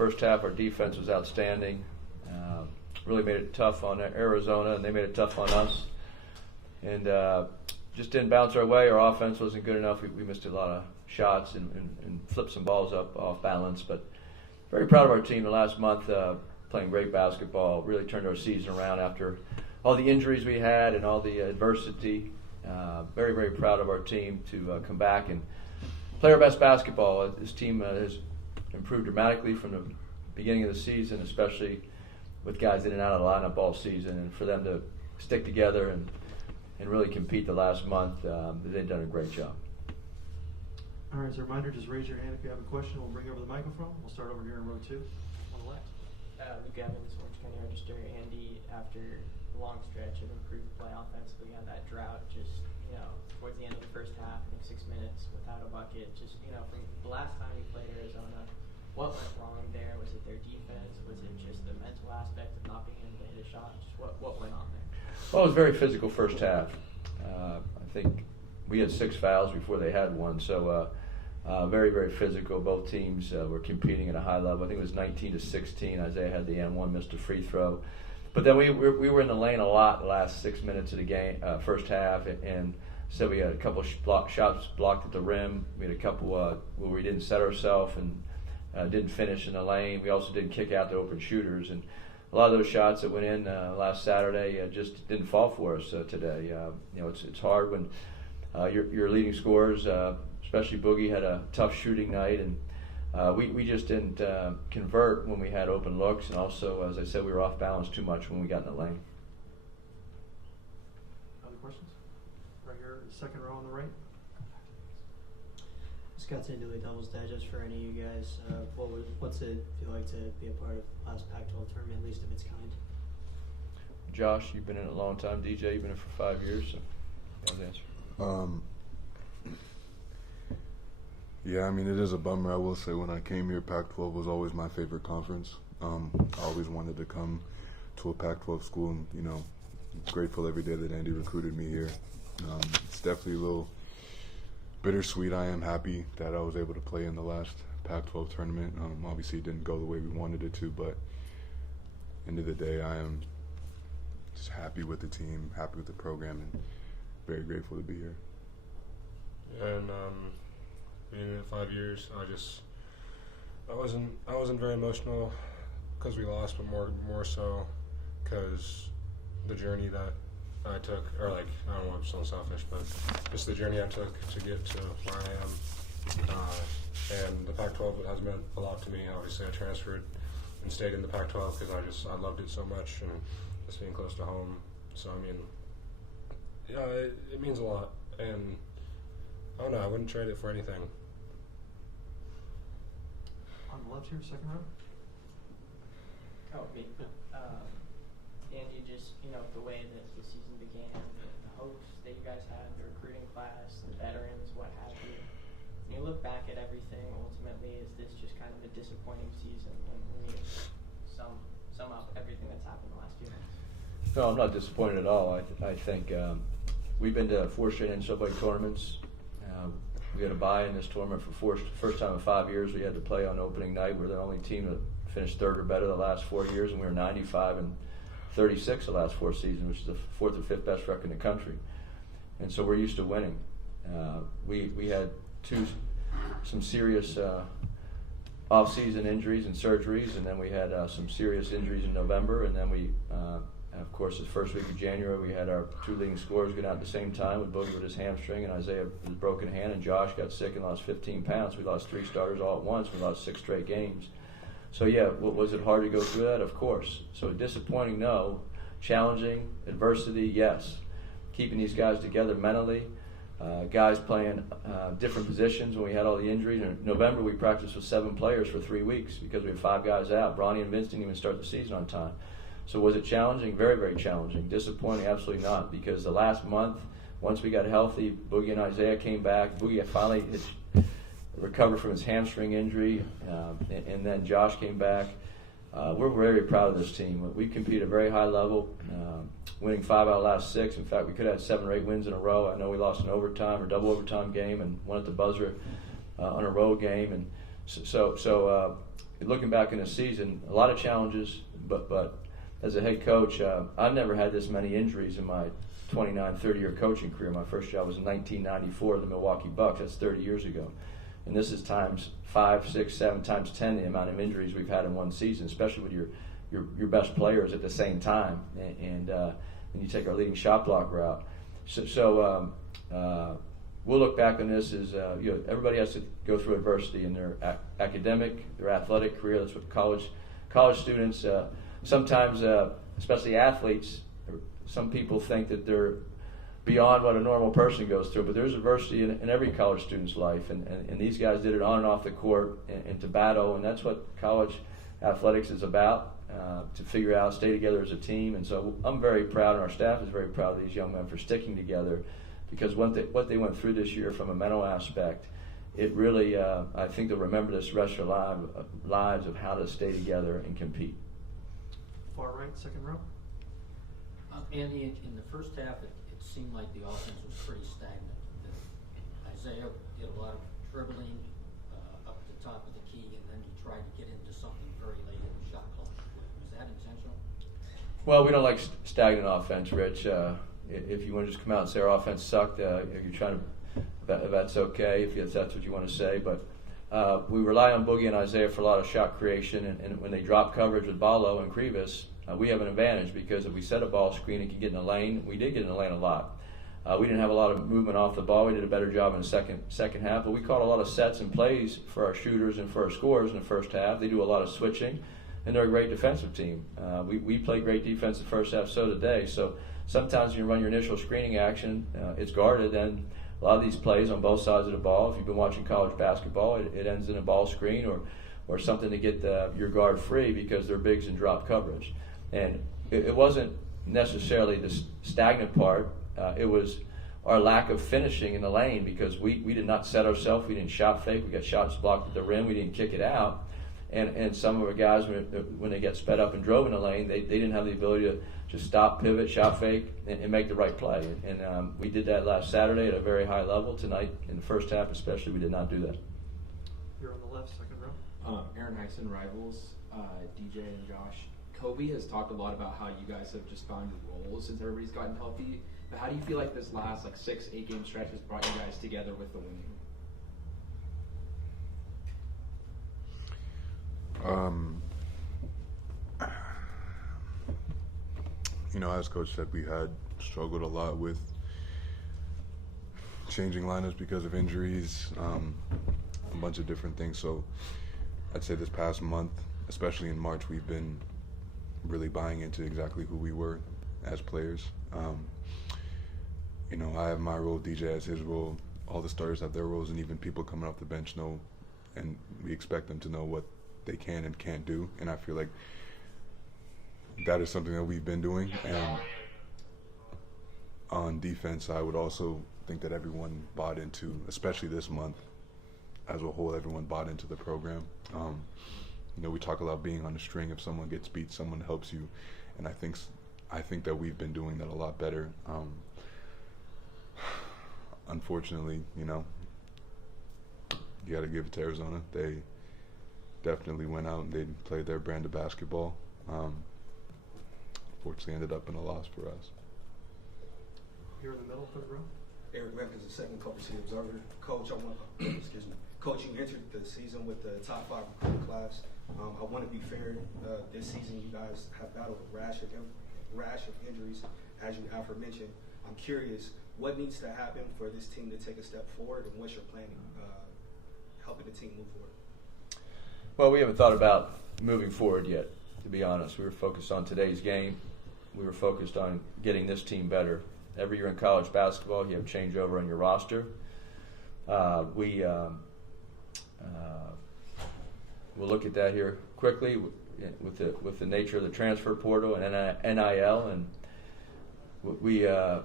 first half. Our defense was outstanding. Really made it tough on Arizona, and they made it tough on us. And just didn't bounce our way. Our offense wasn't good enough. We missed a lot of shots and flipped some balls up off balance. But very proud of our team the last month, playing great basketball. Really turned our season around after all the injuries we had and all the adversity. Very, very proud of our team to come back and play our best basketball. This team has improved dramatically from the beginning of the season, especially with guys in and out of the lineup all season. And for them to stick together and really compete the last month, they've done a great job. All right, as a reminder, just raise your hand if you have a question. We'll bring over the microphone. We'll start over here in row 2 on the left. Luke Evans, Orange County Register. Andy, after a long stretch of improved play offensively, had that drought just, towards the end of the first half, 6 minutes without a bucket. Just, from the last time you played Arizona, what went wrong there? Was it their defense? Was it just the mental aspect of not being able to hit a shot? Just what went on there? Well, it was a very physical first half. I think we had 6 fouls before they had one, so very, very physical. Both teams were competing at a high level. I think it was 19-16. Isaiah had the N1, missed a free throw. But then we were in the lane a lot the last 6 minutes of the game, first half, and so we had a couple shots blocked at the rim. We had a couple where we didn't set ourselves and didn't finish in the lane. We also didn't kick out the open shooters, and a lot of those shots that went in last Saturday just didn't fall for us today. It's hard when your leading scorers, especially Boogie, had a tough shooting night, and we just didn't convert when we had open looks, and also, as I said, we were off balance too much when we got in the lane. Other questions? Right here, second row on the right. Scott's into a Devil's Digest for any of you guys. What's it feel like to be a part of the last Pac-12 tournament, at least of its kind? Josh, you've been in it a long time. DJ, you've been in it for 5 years. So that was the answer. Yeah, I mean, it is a bummer. I will say when I came here, Pac-12 was always my favorite conference. I always wanted to come to a Pac-12 school, and, grateful every day that Andy recruited me here. It's definitely a little bittersweet. I am happy that I was able to play in the last Pac-12 tournament. Obviously, it didn't go the way we wanted it to, but end of the day, I am just happy with the team, happy with the program, and very grateful to be here. And being in it 5 years, I wasn't very emotional because we lost, but more so because the journey that I took, or I don't want to sound selfish, but just the journey I took to get to where I am. And the Pac-12 has meant a lot to me. Obviously, I transferred and stayed in the Pac-12 because I loved it so much, and just being close to home. So, I mean, yeah, it means a lot. And I don't know, I wouldn't trade it for anything. On the left here, second row. Oh, me. Andy, just, the way that the season began, the hopes that you guys had, the recruiting class, the veterans, what have you. When you look back at everything, ultimately, is this just kind of a disappointing season when you sum up everything that's happened the last few months? No, I'm not disappointed at all. I think we've been to 4 straight NCAA tournaments. We had a bye in this tournament for first time in 5 years. We had to play on opening night. We're the only team that finished 3rd or better the last 4 years, and we were 95-36 the last 4 seasons, which is the 4th or 5th best record in the country. And so we're used to winning. We had some serious off-season injuries and surgeries, and then we had some serious injuries in November, and then we, of course, the first week of January, we had our 2 leading scorers get out at the same time, with Boogie with his hamstring and Isaiah with his broken hand, and Josh got sick and lost 15 pounds. We lost 3 starters all at once. We lost 6 straight games. So, yeah, was it hard to go through that? Of course. So disappointing, no. Challenging, adversity, yes. Keeping these guys together mentally. Guys playing different positions when we had all the injuries. In November, we practiced with 7 players for 3 weeks because we had 5 guys out. Bronny and Vince didn't even start the season on time. So was it challenging? Very, very challenging. Disappointing? Absolutely not, because the last month, once we got healthy, Boogie and Isaiah came back. Boogie finally recovered from his hamstring injury, and then Josh came back. We're very proud of this team. We compete at a very high level, winning 5 out of the last 6. In fact, we could have had 7 or 8 wins in a row. I know we lost an overtime or double overtime game and won at the buzzer on a road game. And so looking back in the season, a lot of challenges, but as a head coach, I've never had this many injuries in my 29, 30-year coaching career. My first job was in 1994 at the Milwaukee Bucks. That's 30 years ago. And this is times 5, 6, 7, times 10 the amount of injuries we've had in one season, especially with your best players at the same time. And you take our leading shot blocker out. So we'll look back on this as everybody has to go through adversity in their academic, their athletic career. That's what college students. Sometimes, especially athletes, some people think that they're beyond what a normal person goes through, but there's adversity in every college student's life, and these guys did it on and off the court and to battle, and that's what college athletics is about, to figure out, stay together as a team. And so I'm very proud, and our staff is very proud of these young men for sticking together, because what they went through this year from a mental aspect, it really, I think they'll remember this rest of their lives of how to stay together and compete. Far right, second row. Andy, in the first half, it seemed like the offense was pretty stagnant. Isaiah did a lot of dribbling up at the top of the key, and then he tried to get into something very late in the shot clock. Was that intentional? Well, we don't like stagnant offense, Rich. If you want to just come out and say our offense sucked, you're trying to, that's okay if that's what you want to say. But we rely on Boogie and Isaiah for a lot of shot creation, and when they drop coverage with Ballo and Krivas, we have an advantage, because if we set a ball screen and can get in the lane, we did get in the lane a lot. We didn't have a lot of movement off the ball. We did a better job in the second half, but we caught a lot of sets and plays for our shooters and for our scorers in the first half. They do a lot of switching, and they're a great defensive team. We play great defense the first half, so did they. So sometimes when you run your initial screening action, it's guarded, and a lot of these plays on both sides of the ball, if you've been watching college basketball, it ends in a ball screen or something to get your guard free, because they're bigs and drop coverage. And it wasn't necessarily the stagnant part. It was our lack of finishing in the lane, because we did not set ourselves. We didn't shot fake. We got shots blocked at the rim. We didn't kick it out. And some of our guys, when they get sped up and drove in the lane, they didn't have the ability to just stop, pivot, shot fake, and make the right play. And we did that last Saturday at a very high level. Tonight, in the first half especially, we did not do that. Here on the left, second row. Aaron Heisen, Rivals, DJ and Josh. Kobe has talked a lot about how you guys have just found your roles since everybody's gotten healthy. But how do you feel like this last 6-8 game stretch has brought you guys together with the win? As Coach said, we had struggled a lot with changing lineups because of injuries, a bunch of different things. So I'd say this past month, especially in March, we've been really buying into exactly who we were as players. I have my role, DJ has his role, all the starters have their roles, and even people coming off the bench know, and we expect them to know what they can and can't do. And I feel like that is something that we've been doing. And on defense, I would also think that everyone bought into, especially this month as a whole, everyone bought into the program. We talk about being on a string. If someone gets beat, someone helps you, and I think that we've been doing that a lot better. Unfortunately, you got to give it to Arizona. They definitely went out and they played their brand of basketball. Unfortunately, ended up in a loss for us. Here in the middle, third row. Eric Memphis, the second Culver City Observer. Coach, excuse me. Coach, you entered the season with the top 5 recruiting class. I want to be fair. This season, you guys have battled a rash of injuries, as you aforementioned. I'm curious, what needs to happen for this team to take a step forward, and what's your planning helping the team move forward? Well, we haven't thought about moving forward yet, to be honest. We were focused on today's game. We were focused on getting this team better. Every year in college basketball, you have changeover on your roster. We'll look at that here quickly with the nature of the transfer portal and NIL, and we'll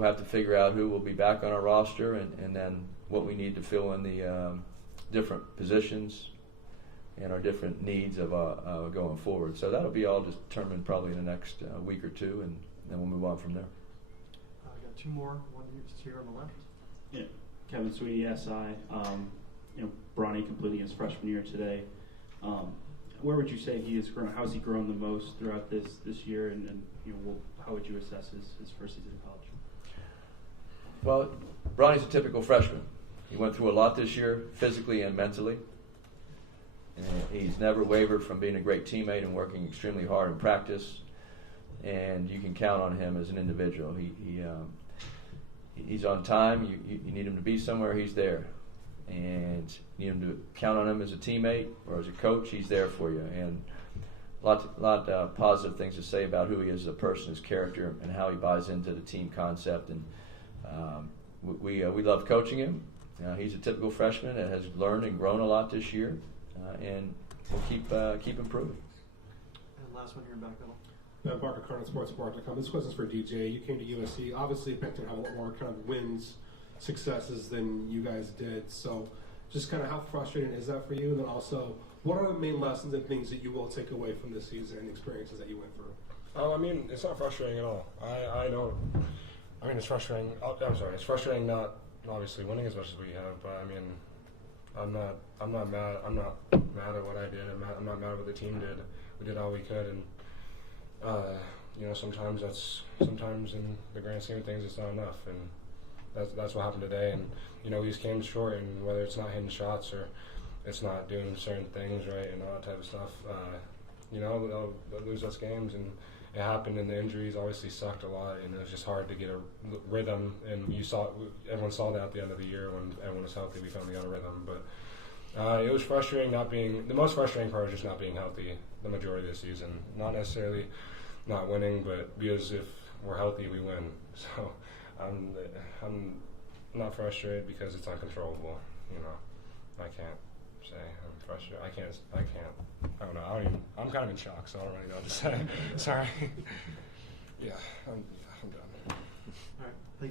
have to figure out who will be back on our roster, and then what we need to fill in the different positions and our different needs of going forward. So that'll be all determined probably in the next week or two, and then we'll move on from there. I've got 2 more. One here on the left. Yeah, Kevin Sweetie, SI. Bronny completing his freshman year today. Where would you say he has grown? How has he grown the most throughout this year? And how would you assess his first season in college? Well, Bronny's a typical freshman. He went through a lot this year, physically and mentally. And he's never wavered from being a great teammate and working extremely hard in practice. And you can count on him as an individual. He's on time. You need him to be somewhere, he's there. And you need him to count on him as a teammate or as a coach, he's there for you. And a lot of positive things to say about who he is as a person, his character, and how he buys into the team concept. And we love coaching him. He's a typical freshman that has learned and grown a lot this year, and we'll keep improving. And last one here in back middle. Barker Carter, SportsBar.com. This question's for DJ. You came to USC. Obviously, Picton had a lot more kind of wins, successes than you guys did. So just kind of how frustrating is that for you? And then also, what are the main lessons and things that you will take away from this season and experiences that you went through? I mean, it's not frustrating at all. I don't. I mean, it's frustrating. I'm sorry. It's frustrating not obviously winning as much as we have, but I mean, I'm not mad. I'm not mad at what I did. I'm not mad at what the team did. We did all we could, and sometimes in the grand scheme of things, it's not enough, and that's what happened today. And we just came short, and whether it's not hitting shots or it's not doing certain things right and all that type of stuff, they'll lose us games, and it happened. And the injuries obviously sucked a lot, and it was just hard to get a rhythm. And everyone saw that at the end of the year when everyone was healthy. We finally got a rhythm, but it was frustrating not being. The most frustrating part was just not being healthy the majority of the season. Not necessarily not winning, but because if we're healthy, we win. So I'm not frustrated because it's uncontrollable. I can't say I'm frustrated. I can't. I don't know. I'm kind of in shock, so I don't really know what to say. Sorry. Yeah, I'm done. All right. Thank you.